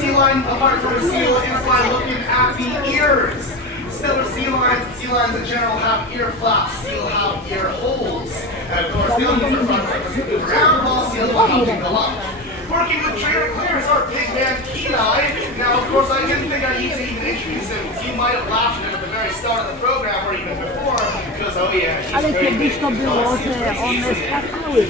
sea lion, apart from a seal, is by looking at the ears. Stellar sea lions and sea lions in general have ear flaps, seal have ear holes. And of course, the other ones are front legs that move around, while seals will help you go up. Working with trainer Claire is our big man Kenai. Now, of course, I didn't think I need to even introduce him, because he might have laughed at him at the very start of the program, or even before, because, oh yeah, he's very big.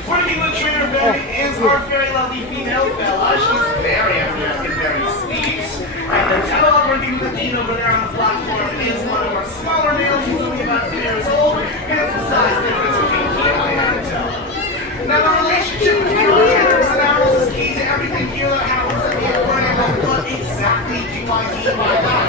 Working with trainer Ben is our very lovely female Bella. She's very American, very sweet. And the Tella working with the Dean over there on the platform is one of our smaller males. He's only about 3 years old, and it's the size difference between Kenai and Tella. Now, the relationship between our trainers and animals is key to everything here that happens at the aquarium. But what exactly do I mean by that?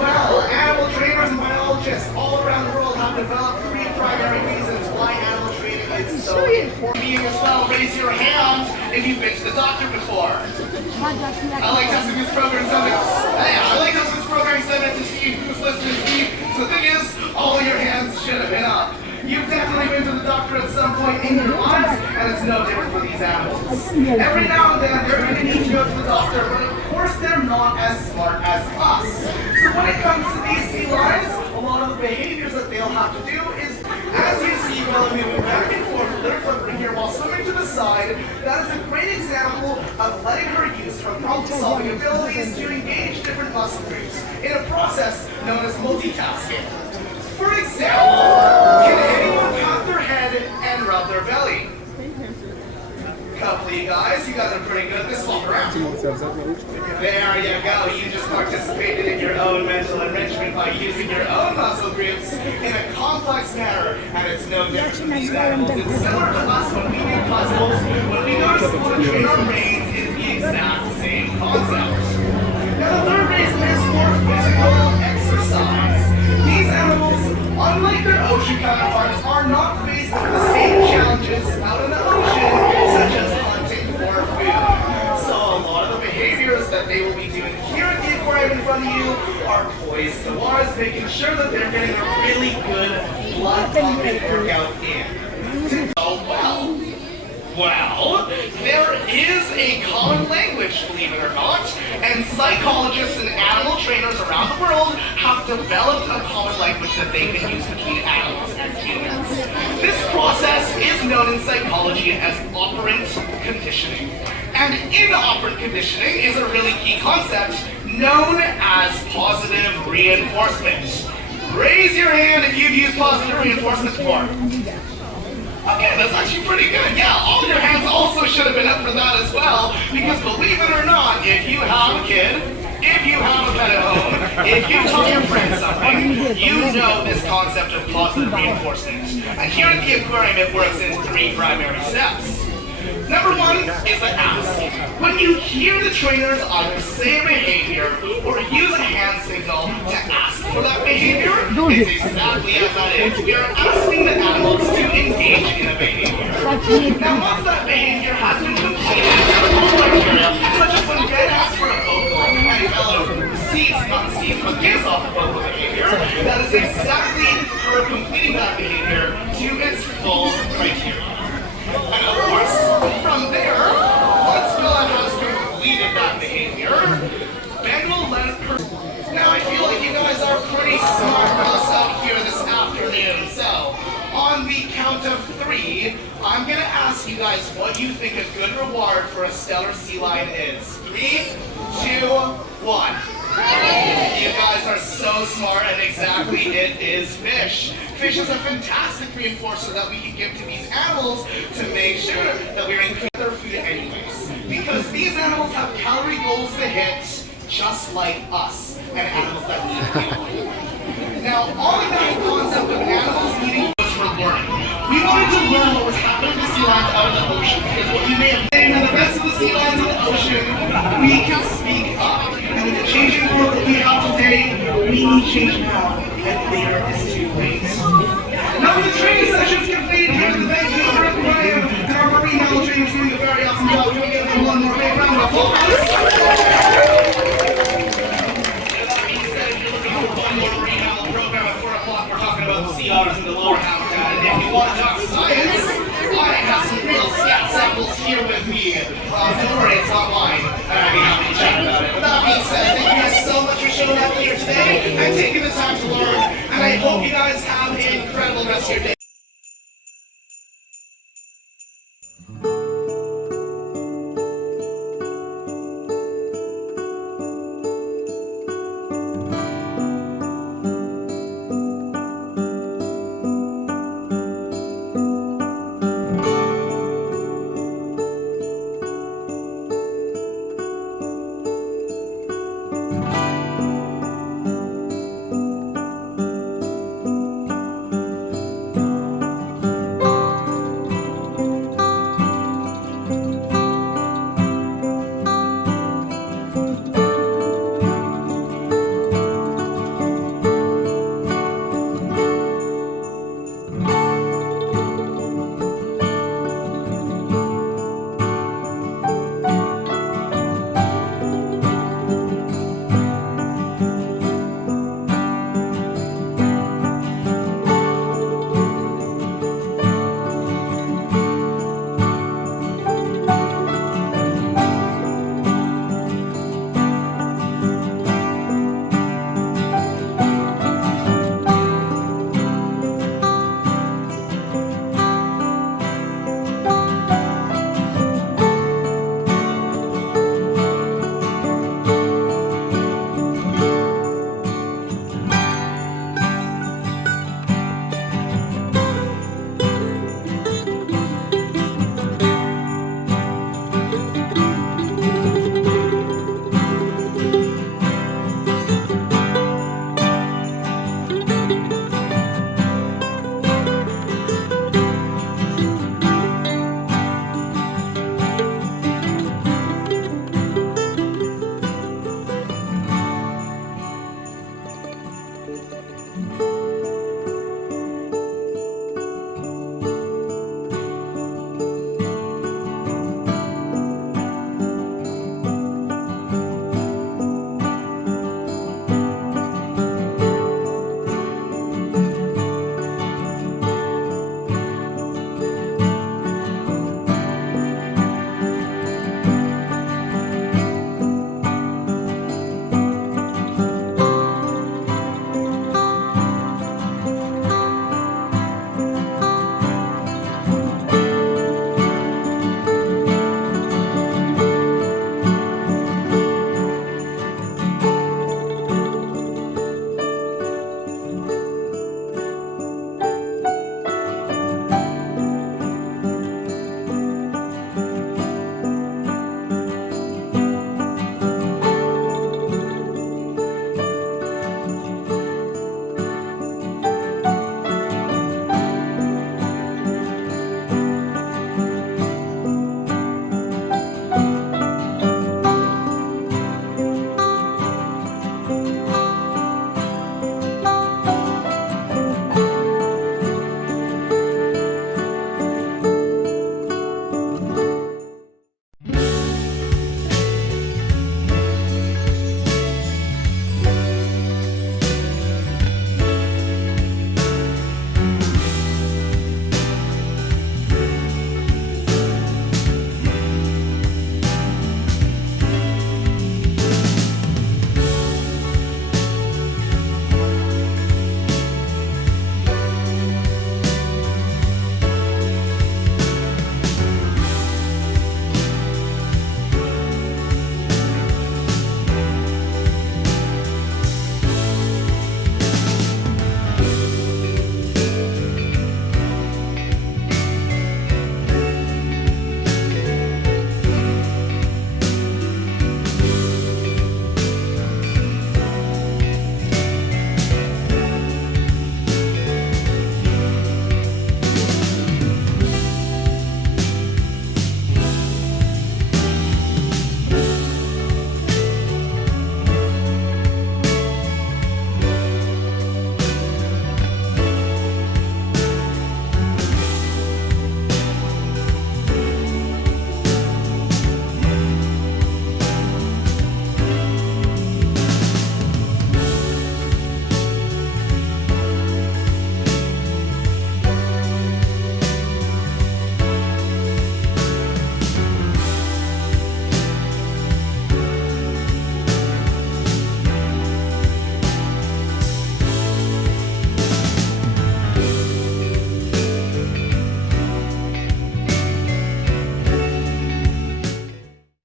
Well, animal trainers and biologists all around the world have developed 3 primary reasons why animal training is so important. Being as well, raise your hand if you've been to the doctor before. I like testing this program to see who's listening to me. So the thing is, all of your hands should have been up. You've definitely been to the doctor at some point in your lives, and it's no different for these animals. Every now and then, they're going to need to go to the doctor, but of course they're not as smart as us. So when it comes to these sea lions, a lot of the behaviors that they'll have to do is, as you see Bella moving back and forth with her flipper here while swimming to the side, that is a great example of letting her use her problem-solving abilities to engage different muscle groups in a process known as multitasking. For example, can anyone pat their head and rub their belly? Couple of you guys, you guys are pretty good at this. Walk around. There you go. You just participated in your own mental enrichment by using your own muscle groups in a complex manner. And it's no different from these animals. It's similar to us when we do puzzles. When we go to school to train our brains, it's the exact same concept. Now, the third reason is for physical exercise. These animals, unlike their ocean counterparts, are not faced with the same challenges out in the ocean, such as hunting for food. So a lot of the behaviors that they will be doing here at the aquarium in front of you are poised towards making sure that they're getting a really good blood pumping workout in. Oh, well, there is a common language, believe it or not, and psychologists and animal trainers around the world have developed a common language that they can use between animals and humans. This process is known in psychology as operant conditioning. And in operant conditioning is a really key concept known as positive reinforcement. Raise your hand if you've used positive reinforcement before. Okay, that's actually pretty good. Yeah, all your hands also should have been up for that as well, because believe it or not, if you have a kid, if you have a pet at home, if you tell your friends something, you know this concept of positive reinforcement. And here at the aquarium, it works in 3 primary steps. Number 1 is the ask. When you hear the trainers either say a behavior or use a hand signal to ask for that behavior, it's exactly as that is. We are asking the animals to engage in a behavior. Now, once that behavior has been completed, criteria, such as when Ben asks for a vocal and Bella gives off the vocal behavior, that is exactly her completing that behavior to its full criteria. And of course, from there, once Bella has completed that behavior, Ben will let her. Now, I feel like you guys are pretty smart with us out here this afternoon. So, on the count of 3, I'm going to ask you guys what you think a good reward for a stellar sea lion is. 3, 2, 1. You guys are so smart, and exactly, it is fish. Fish is a fantastic reinforcer that we can give to these animals to make sure that we're increasing their food anyways. Because these animals have calorie goals to hit, just like us, and animals that need fuel. Now, on that concept of animals needing was for learning. We wanted to learn what was happening to sea lions out in the ocean, because what you may have seen in the rest of the sea lions in the ocean, we can speak up. And with the changing world that we have today, we need change now, and later is too late. Now with the training sessions completed here at the Vancouver Aquarium, and our marine mammal trainers doing a very awesome job. Can we give them one more big round of applause? With that being said, if you're looking for one more marine mammal program at 4 o'clock, we're talking about sea otters in the lower habitat. And if you want to talk science, I have some real stats out animals here with me. Don't worry, it's not mine. And I'd be happy to chat about it. With that being said, thank you guys so much for showing up here today and taking the time to learn. And I hope you guys have an incredible rest of your day.